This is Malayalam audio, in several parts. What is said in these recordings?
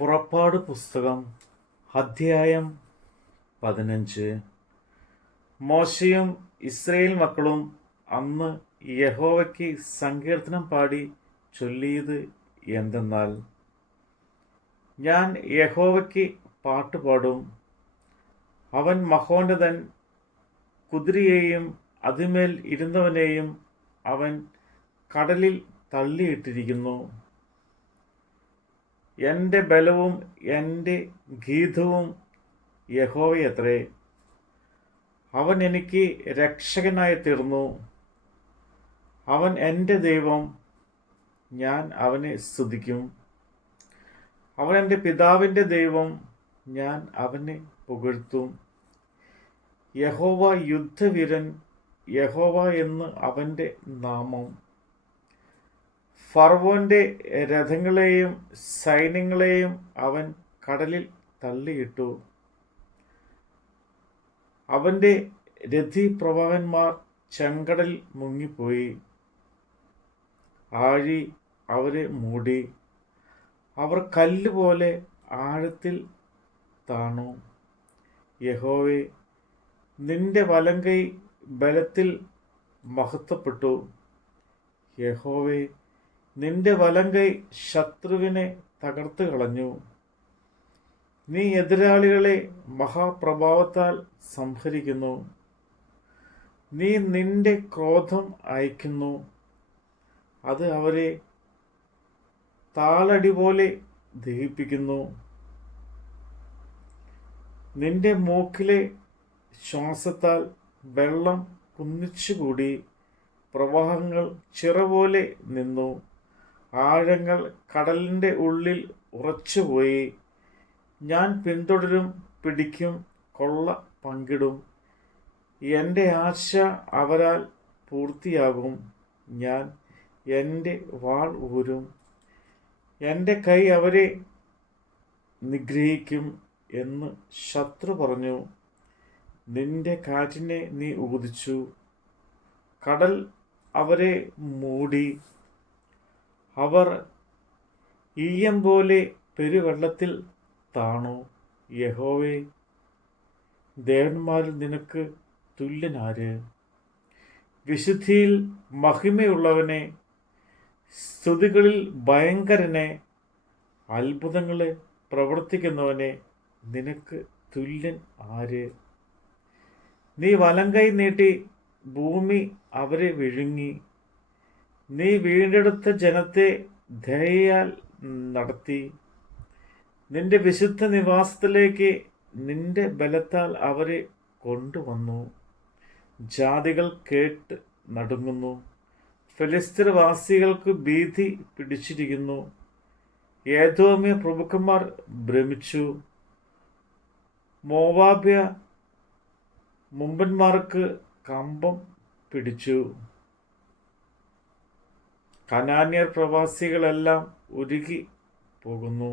പുറപ്പാട് പുസ്തകം അധ്യായം 15. മോശയും ഇസ്രായേൽ മക്കളും അന്ന് യഹോവയ്ക്ക് സങ്കീർത്തനം പാടി ചൊല്ലിയത് എന്തെന്നാൽ, ഞാൻ യഹോവയ്ക്ക് പാട്ടുപാടും. അവൻ മഹോന്നതൻ. കുതിരയെയും അതിന്മേൽ ഇരുന്നവനെയും അവൻ കടലിൽ തള്ളിയിട്ടിരിക്കുന്നു. എൻ്റെ ബലവും എൻ്റെ ഗീതവും യഹോവയത്രേ. അവൻ എനിക്ക് രക്ഷകനായി തീർന്നു. അവൻ എൻ്റെ ദൈവം, ഞാൻ അവനെ സ്തുതിക്കും. അവൻ എൻ്റെ പിതാവിൻ്റെ ദൈവം, ഞാൻ അവനെ പുകഴ്ത്തും. യഹോവ യുദ്ധവീരൻ, യഹോവ എന്ന് അവൻ്റെ നാമം. ഫറവോന്റെ രഥങ്ങളെയും സൈന്യങ്ങളെയും അവൻ കടലിൽ തള്ളിയിട്ടു. അവന്റെ രഥിപ്രവാഹന്മാർ ചെങ്കടലിൽ മുങ്ങിപ്പോയി. ആഴി അവരെ മൂടി. അവർ കല്ലുപോലെ ആഴത്തിൽ താണു. യഹോവേ, നിന്റെ വലങ്കൈ ബലത്തിൽ മഹത്വപ്പെട്ടു. യഹോവേ, നിന്റെ വലങ്കൈ ശത്രുവിനെ തകർത്ത് കളഞ്ഞു. നീ എതിരാളികളെ മഹാപ്രഭാവത്താൽ സംഹരിക്കുന്നു. നീ നിന്റെ ക്രോധം അയക്കുന്നു. അത് അവരെ താളടി പോലെ ദഹിപ്പിക്കുന്നു. നിന്റെ മൂക്കിലെ ശ്വാസത്താൽ വെള്ളം കുന്നിച്ചുകൂടി. പ്രവാഹങ്ങൾ ചിറ പോലെ നിന്നു. ആഴങ്ങൾ കടലിൻ്റെ ഉള്ളിൽ ഉറച്ചുപോയി. ഞാൻ പിന്തുടരും, പിടിക്കും, കൊള്ള പങ്കിടും. എൻ്റെ ആശ അവരാൽ പൂർത്തിയാകും. ഞാൻ എൻ്റെ വാൾ ഊരും. എൻ്റെ കൈ അവരെ നിഗ്രഹിക്കും എന്ന് ശത്രു പറഞ്ഞു. നിന്റെ കാറ്റിനെ നീ ഊതിച്ചു. കടൽ അവരെ മൂടി. അവർ ഈയം പോലെ പെരുവെള്ളത്തിൽ താണു. യഹോവേ, ദേവന്മാരിൽ നിനക്ക് തുല്യനാര്? വിശുദ്ധിയിൽ മഹിമയുള്ളവനെ, സ്തുതികളിൽ ഭയങ്കരനെ, അത്ഭുതങ്ങളെ പ്രവർത്തിക്കുന്നവനെ, നിനക്ക് തുല്യൻ ആര്? നീ വലങ്കൈ നീട്ടി ഭൂമി അവരെ വിഴുങ്ങി. നീ വീണ്ടെടുത്ത ജനത്തെ ദയയാൽ നടത്തി. നിന്റെ വിശുദ്ധ നിവാസത്തിലേക്ക് നിന്റെ ബലത്താൽ അവരെ കൊണ്ടുവന്നു. ജാതികൾ കേട്ട് നടുങ്ങുന്നു. ഫെലിസ്ത്യവാസികൾക്ക് ഭീതി പിടിച്ചിരിക്കുന്നു. ഏദോമ്യ പ്രഭുക്കന്മാർ ഭ്രമിച്ചു. മോവാബ്യ മുമ്പന്മാർക്ക് കമ്പം പിടിച്ചു. കനാന്യർ പ്രവാസികളെല്ലാം ഉരുകി പോകുന്നു.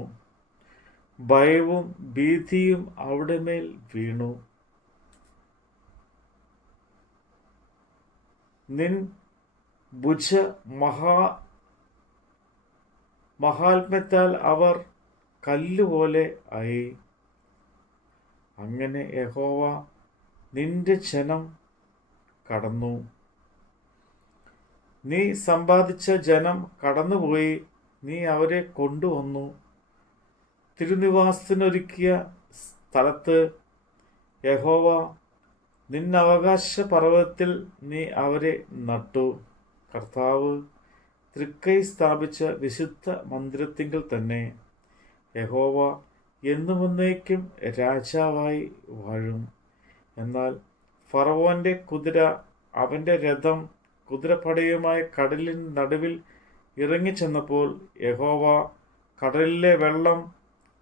ഭയവും ഭീതിയും അവിടെ മേൽ വീണു. നിൻ ഭുജ മഹാത്മ്യത്താൽ അവർ കല്ലുപോലെ ആയി. അങ്ങനെ യഹോവ നിന്റെ ജനം കടന്നു. നീ സമ്പാദിച്ച ജനം കടന്നുപോയി. നീ അവരെ കൊണ്ടുവന്നു. തിരുനിവാസത്തിനൊരുക്കിയ സ്ഥലത്ത് യഹോവ നിന്നവകാശ പർവ്വതത്തിൽ നീ അവരെ നട്ടു. കർത്താവ് തൃക്കൈ സ്ഥാപിച്ച വിശുദ്ധ മന്ദിരത്തിങ്കൽ തന്നെ യഹോവ എന്നുമെന്നേക്കും രാജാവായി വാഴും. എന്നാൽ ഫറവോന്റെ കുതിര, അവന്റെ രഥം കുതിരപ്പടയുമായി കടലിൻ നടുവിൽ ഇറങ്ങിച്ചെന്നപ്പോൾ യഹോവ കടലിലെ വെള്ളം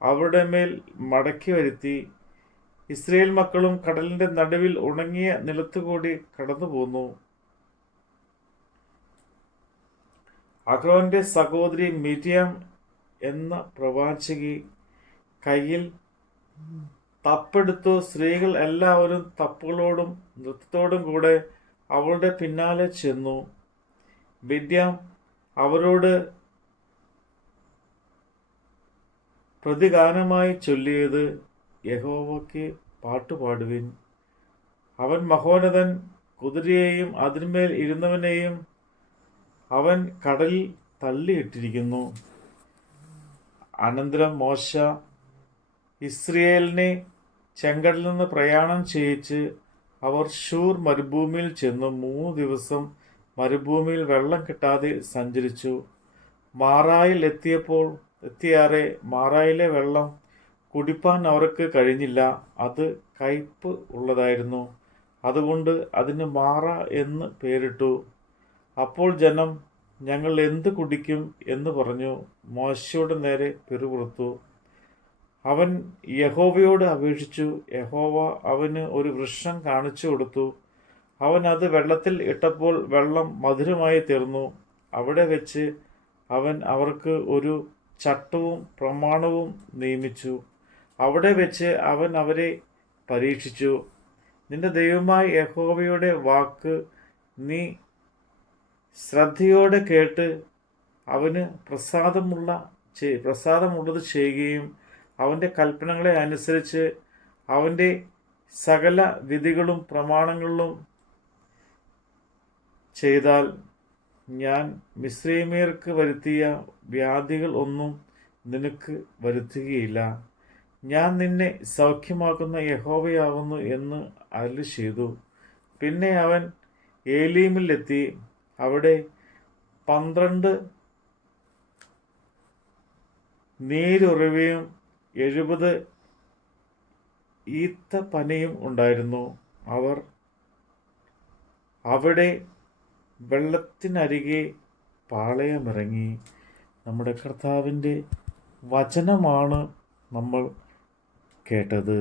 അവരുടെ മേൽ മടക്കി വരുത്തി. ഇസ്രായേൽ മക്കളും കടലിന്റെ നടുവിൽ ഉണങ്ങിയ നിലത്തുകൂടി കടന്നുപോന്നു. അഹ്റോന്റെ സഹോദരി മിര്യാം എന്ന പ്രവാചകി കയ്യിൽ തപ്പെടുത്തു. സ്ത്രീകൾ എല്ലാവരും തപ്പുകളോടും നൃത്തത്തോടും കൂടെ അവളുടെ പിന്നാലെ ചെന്നു. മിര്യാം അവരോട് പ്രതിഗാനമായി ചൊല്ലിയത്, യഹോവയ്ക്ക് പാട്ടുപാടുവിൻ, അവൻ മഹോന്നതൻ, കുതിരയെയും അതിന്മേൽ ഇരുന്നവനെയും അവൻ കടലിൽ തള്ളിയിട്ടിരിക്കുന്നു. അനന്തരം മോശ ഇസ്രയേലിനെ ചെങ്കടലിൽ നിന്ന് പ്രയാണം ചെയ്യിച്ച് അവർ ശൂർ മരുഭൂമിയിൽ ചെന്ന് 3 ദിവസം മരുഭൂമിയിൽ വെള്ളം കിട്ടാതെ സഞ്ചരിച്ചു. മാറായിൽ എത്തിയാറെ മാറായിലെ വെള്ളം കുടിപ്പാൻ അവർക്ക് കഴിഞ്ഞില്ല. അത് കയ്പ് ഉള്ളതായിരുന്നു. അതുകൊണ്ട് അതിന് മാറ എന്ന് പേരിട്ടു. അപ്പോൾ ജനം, ഞങ്ങൾ എന്ത് കുടിക്കും എന്ന് പറഞ്ഞു മോശയുടെ നേരെ പിറുപിറുത്തു. അവൻ യഹോവയോട് അപേക്ഷിച്ചു. യഹോവ അവന് ഒരു വൃക്ഷം കാണിച്ചു കൊടുത്തു. അവൻ അത് വെള്ളത്തിൽ ഇട്ടപ്പോൾ വെള്ളം മധുരമായി തീർന്നു. അവിടെ വെച്ച് അവൻ അവർക്ക് ഒരു ചട്ടവും പ്രമാണവും നിയമിച്ചു. അവിടെ വെച്ച് അവൻ അവരെ പരീക്ഷിച്ചു. നിന്റെ ദൈവമായ യഹോവയുടെ വാക്ക് നീ ശ്രദ്ധയോടെ കേട്ട് അവന് പ്രസാദമുള്ളത് ചെയ്യുകയും അവൻ്റെ കൽപ്പനകളെ അനുസരിച്ച് അവൻ്റെ സകല വിധികളും പ്രമാണങ്ങളിലും ചെയ്താൽ ഞാൻ മിസ്രയീമ്യർക്ക് വരുത്തിയ വ്യാധികൾ ഒന്നും നിനക്ക് വരുത്തുകയില്ല. ഞാൻ നിന്നെ സൗഖ്യമാക്കുന്ന യഹോവയാകുന്നു എന്ന് അരുളി ചെയ്തു. പിന്നെ അവൻ ഏലീമിലെത്തി. അവിടെ 12 നീരുറവയും 70 ഈത്തപ്പനയും ഉണ്ടായിരുന്നു. അവർ അവിടെ വെള്ളത്തിനരികെ പാളയമിറങ്ങി. നമ്മുടെ കർത്താവിൻ്റെ വചനമാണ് നമ്മൾ കേട്ടത്.